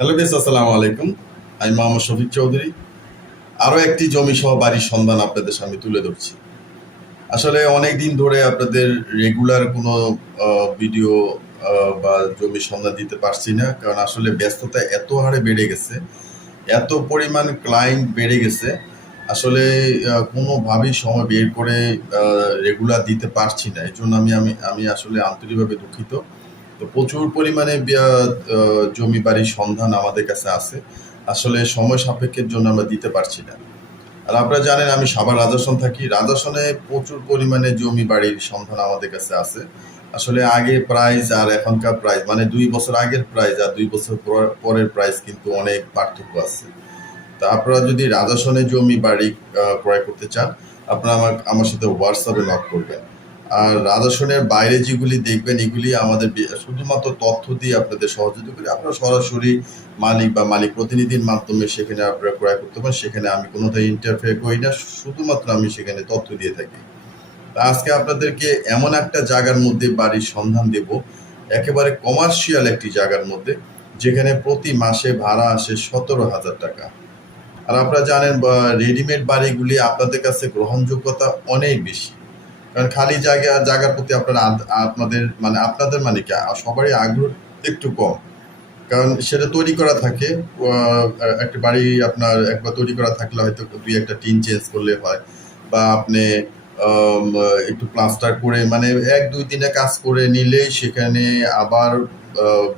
Hello base আসসালামু আলাইকুম। আমি মোহাম্মদ শফিক চৌধুরী। আরও একটি জমি সহ বাড়ির সন্ধান আপনাদের সামনে তুলে ধরছি। আসলে অনেক দিন ধরে আপনাদের রেগুলার কোনো ভিডিও বা জমির সন্ধান দিতে পারছি না, কারণ আসলে ব্যস্ততা এত হারে বেড়ে গেছে, এত পরিমাণ ক্লায়েন্ট বেড়ে গেছে, আসলে কোনোভাবেই সময় বের করে রেগুলার দিতে পারছি না। এই জন্য আমি আমি আমি আসলে আন্তরিকভাবে দুঃখিত। তো প্রচুর পরিমাণে জমি বাড়ির সন্ধান আমাদের কাছে আছে। আসলে সময় সাপেক্ষের জন্য আমরা দিতে পারছি না। আর আপনারা জানেন, আমি সাভার রাজাসন থাকি। রাজাসনে প্রচুর পরিমাণে জমি বাড়ির সন্ধান আমাদের কাছে আছে। আসলে আগে প্রাইস আর এখনকার প্রাইস মানে দুই বছর আগের প্রাইস আর দুই বছর পর- পরের প্রাইস কিন্তু অনেক পার্থক্য আছে। তা আপনারা যদি রাজাসনে জমি বাড়ি ক্রয় করতে চান, আপনারা আমার আমার সাথে হোয়াটসঅ্যাপে নক করবেন। আর রাজাসনের বাইরে যেগুলি দেখবেন, এগুলি আমাদের শুধুমাত্র তথ্য দিয়ে আপনাদের সহযোগিতা করি। আপনারা সরাসরি মালিক বা মালিক প্রতিনিধির মাধ্যমে সেখানে আপনারা ক্রয় করতে পারেন। সেখানে আমি কোনোটাই ইন্টারফেয়ার করি না। শুধুমাত্র আমি সেখানে তথ্য দিয়ে থাকি। আজকে আপনাদেরকে এমন একটা জায়গার মধ্যে বাড়ির সন্ধান দেব। একেবারে কমার্শিয়াল একটি জায়গার মধ্যে, যেখানে প্রতি মাসে ভাড়া আসে সতেরো হাজার টাকা। আর আপনারা জানেন রেডিমেড বাড়িগুলি আপনাদের কাছে গ্রহণযোগ্যতা অনেক বেশি। কারণ খালি জায়গা, জায়গার প্রতি আপনারা আপনাদের মানে আপনাদের মানে কি? সবারই আগ্রহ একটু কম। কারণ সেটা তৈরি করা থাকে একটা বাড়ি আপনার একবার তৈরি করা থাকলে হয়তো দুই একটা টিন চেঞ্জ করলে হয়। বা আপনি একটু প্লাস্টার করে মানে এক দুই দিনে কাজ করে নিলেই সেখানে আবার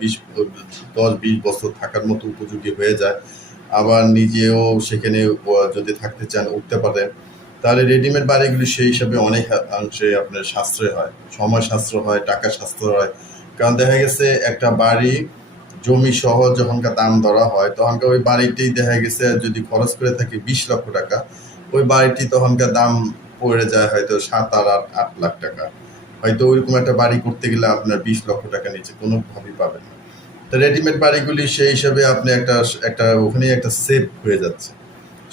বিশ, দশ বিশ বছর থাকার মতো উপযোগী হয়ে যায়। আবার নিজেও সেখানে যদি থাকতে চান, উঠতে পারেন। তাহলে রেডিমেড বাড়িগুলি সেই হিসাবে অনেক অংশে আপনার সাশ্রয় হয়। সময় সাশ্রয় হয়, টাকা সাশ্রয় হয়। কারণ দেখা গেছে একটা বাড়ি, জমি সহ যখনকার দাম ধরা হয়, তখনকার ওই বাড়িটি দেখা গেছে যদি খরচ করে থাকি বিশ লক্ষ টাকা, ওই বাড়িটি তখনকার দাম পড়ে যায় হয়তো সাত আর আট আট লাখ টাকা। হয়তো ওইরকম একটা বাড়ি করতে গেলে আপনার বিশ লক্ষ টাকা নিচে কোনোভাবেই পাবেন না। তো রেডিমেড বাড়িগুলি সেই হিসাবে আপনি একটা একটা ওখানেই একটা সেভ হয়ে যাচ্ছে।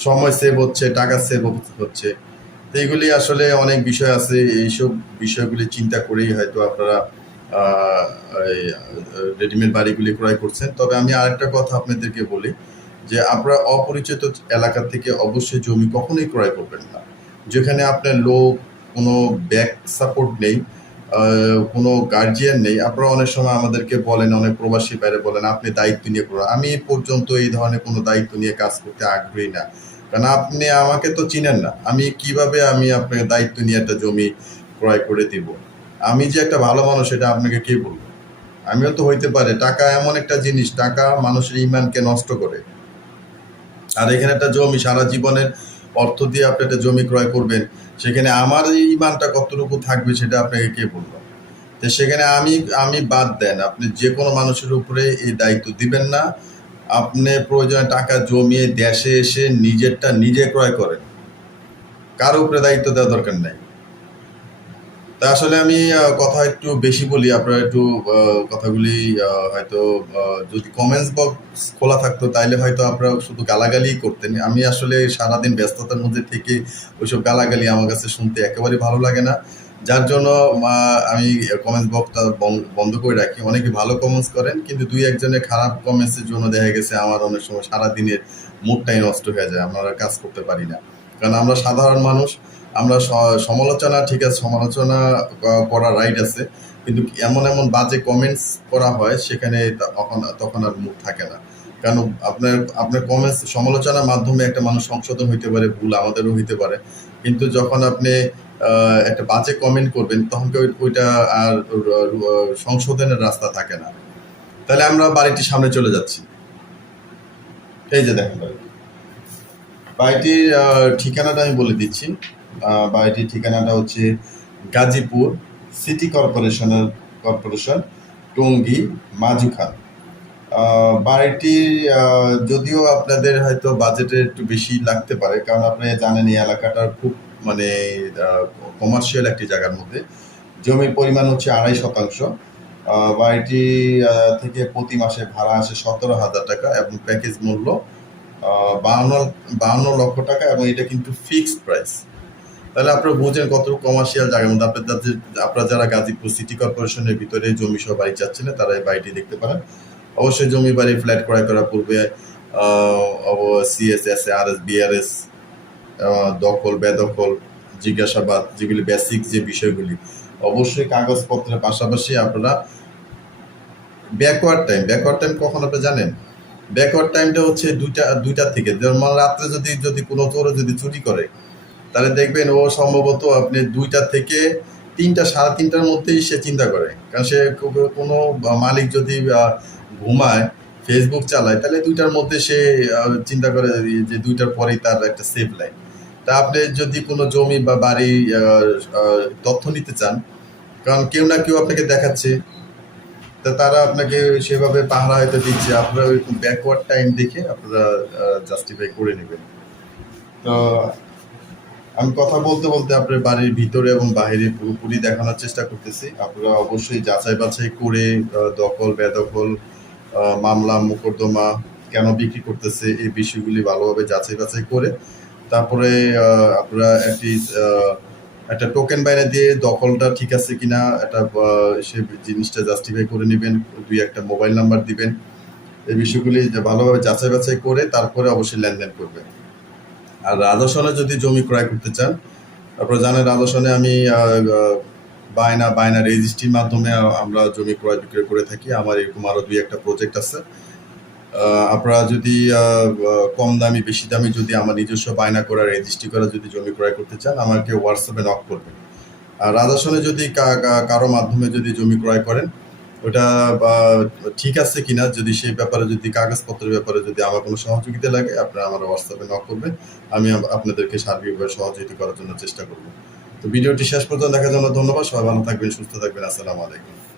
সময় সেভ হচ্ছে, টাকা সেভ হচ্ছে তো এইগুলি আসলে অনেক বিষয় আছে, এইসব বিষয়গুলি চিন্তা করেই হয়তো আপনারা রেডিমেড বাড়িগুলি ক্রয় করছেন। তবে আমি আরেকটা কথা আপনাদেরকে বলি, যে আপনারা অপরিচিত এলাকা থেকে অবশ্যই জমি কখনোই ক্রয় করবেন না। যেখানে আপনার লোক, কোনো ব্যাক সাপোর্ট নেই কোনো গার্জিয়ান নেই। আপনারা অনেক সময় আমাদেরকে বলেন, অনেক প্রবাসী বাইরে বলেন, আপনি দায়িত্ব নিয়ে করুন আমি পর্যন্ত এই ধরনের কোনো দায়িত্ব নিয়ে কাজ করতে আগ্রহী না। কারণ আপনি আমাকে তো চিনেন না। আমি কীভাবে আমি আপনাকে দায়িত্ব নিয়ে একটা জমি ক্রয় করে দিব? আমি যে একটা ভালো মানুষ এটা আপনাকে কে বলব? আমিও তো হইতে পারে। টাকা এমন একটা জিনিস, টাকা মানুষের ইমানকে নষ্ট করে। আর এখানে একটা জমি, সারা জীবনের অর্থ দিয়ে আপনি একটা জমি ক্রয় করবেন, সেখানে আমার এই ইমানটা কতটুকু থাকবে সেটা আপনাকে কে বলব তো সেখানে আমি আমি বাদ দেন, আপনি যে কোনো মানুষের উপরে এই দায়িত্ব দিবেন না। আপনি প্রয়োজনে টাকা জমিয়ে দেশে এসে নিজেরটা নিজে ক্রয় করেন। কারও উপরে দায়িত্ব দেওয়া দরকার নাই। তা আসলে আমি কথা একটু বেশি বলি। আপনারা একটু কথাগুলি হয়তো যদি কমেন্টস বক্স খোলা থাকতো, তাইলে হয়তো আপনারা শুধু গালাগালি করতেন। আমি আসলে সারাদিন ব্যস্ততার মধ্যে থেকে ওইসব গালাগালি আমার কাছে শুনতে একেবারে ভালো লাগে না। যার জন্য আমি কমেন্টস বক্সটা বন্ধ করে রাখি। অনেকে ভালো কমেন্টস করেন, কিন্তু দুই একজনের খারাপ কমেন্টসের জন্য দেখা গেছে আমার অনেক সময় সারাদিনের মুডটাই নষ্ট হয়ে যায়। আমরা কাজ করতে পারি না। কারণ আমরা সাধারণ মানুষ। আমরা সমালোচনা, ঠিক আছে, সমালোচনা করা রাইট আছে, কিন্তু এমন এমন বাজে কমেন্টস করা হয়, সেখানে তখন তখন আর মুখ থাকে না। কারণ আপনার আপনার কমেন্টস সমালোচনার মাধ্যমে একটা মানুষ সংশোধন হইতে পারে, ভুল আমাদেরও হইতে পারে। কিন্তু যখন আপনি একটা বাজে কমেন্ট করবেন, তখন ওইটা আর সংশোধনের রাস্তা থাকে না। তাহলে আমরা বাড়িটির সামনে চলে যাচ্ছি। এই যে দেখেন বাড়িটির ঠিকানাটা আমি বলে দিচ্ছি। বাড়িটির ঠিকানাটা হচ্ছে গাজীপুর সিটি কর্পোরেশনের কর্পোরেশন টঙ্গী মাজুখান আহ, বাড়িটি যদিও আপনাদের হয়তো বাজেটের একটু বেশি লাগতে পারে কারণ আপনি জানেন এই এলাকাটার খুব মানে কমার্শিয়াল একটি জায়গার মধ্যে। জমির পরিমাণ হচ্ছে আড়াই শতাংশ। বাড়িটি থেকে প্রতি মাসে ভাড়া আসে সতেরো হাজার টাকা এবং প্যাকেজ মূল্য বাহান্ন বাহান্ন লক্ষ টাকা এবং এটা কিন্তু ফিক্সড প্রাইস তাহলে আপনারা বুঝেন কত কমার্শিয়াল জায়গার মধ্যে। আপনার যাদের আপনারা যারা গাজীপুর সিটি কর্পোরেশনের ভিতরে জমি সহ বাড়ি চাচ্ছেন তারা এই বাড়িটি দেখতে পারেন। অবশ্যই জমি বাড়ি ফ্ল্যাট ক্রয় করার পূর্বে সিএসএস আর এস বিআরএস দখল, বেদখল, জিজ্ঞাসাবাদ, যেগুলি বেসিক যে বিষয়গুলি, অবশ্যই কাগজপত্রের পাশাপাশি আপনারা ব্যাকওয়ার্ড টাইম ব্যাকওয়ার্ড টাইম কখন আপনি জানেন? ব্যাকওয়ার্ড টাইমটা হচ্ছে দুইটা দুইটা থেকে। যেমন রাত্রে যদি যদি কোনো চোরে যদি চুরি করে তাহলে দেখবেন ও সম্ভবত আপনি দুইটা থেকে তিনটা, সাড়ে তিনটার মধ্যেই সে চিন্তা করে। কারণ সে কোনো মালিক যদি ঘুমায় ফেসবুক চালায়, তাহলে দুইটার মধ্যে সে চিন্তা করে যে দুইটার পরেই তার একটা সেফ লাইন তা আপনি যদি কোনো জমি বা বাড়ি তথ্য নিতে চান, কারণ কেউ না কেউ আপনাকে দেখাচ্ছে, তা তারা আপনাকে সেভাবে পাহারা হয়তো দিচ্ছে। আপনারা ওই ব্যাকওয়ার্ড টাইম দেখে আপনারা জাস্টিফাই করে নেবেন। তো আমি কথা বলতে বলতে আপনার বাড়ির ভিতরে এবং বাইরে পুরোপুরি দেখানোর চেষ্টা করতেছি। আপনারা অবশ্যই যাচাই বাছাই করে দখল, বেদখল মামলা, মোকদ্দমা কেন বিক্রি করতেছে এই বিষয়গুলি ভালোভাবে যাচাই বাছাই করে। তারপরে আপনারা একটি একটা টোকেন বাইরে দিয়ে দখলটা ঠিক আছে কিনা একটা সে জিনিসটা জাস্টিফাই করে নেবেন, দুই একটা মোবাইল নাম্বার দিবেন। এই বিষয়গুলি ভালোভাবে যাচাই বাছাই করে, তারপরে অবশ্যই লেনদেন করবেন। আর রাজস্বনে যদি জমি ক্রয় করতে চান আপনারা জানেন রাজস্বনে আমি বায়না বায়না রেজিস্ট্রির মাধ্যমে আমরা জমি ক্রয় বিক্রয় করে থাকি। আমার এরকম আরও দুই একটা প্রজেক্ট আছে। আপনারা যদি কম দামি, বেশি দামি যদি আমার নিজস্ব বায়না করা রেজিস্ট্রি করা যদি জমি ক্রয় করতে চান, আমাকে হোয়াটসঅ্যাপে নক করবেন। আর রাজস্বনে যদি কারও মাধ্যমে যদি জমি ক্রয় করেন ওটা ঠিক আছে কিনা যদি সেই ব্যাপারে, যদি কাগজপত্রের ব্যাপারে যদি আমার কোনো সহযোগিতা লাগে, আপনারা আমার হোয়াটসঅ্যাপে নক করবেন। আমি, আপনাদেরকে সার্বিকভাবে সহযোগিতা করার জন্য চেষ্টা করব। তো ভিডিওটি শেষ পর্যন্ত দেখার জন্য ধন্যবাদ। সবাই ভালো থাকবেন, সুস্থ থাকবেন। আসসালামু আলাইকুম।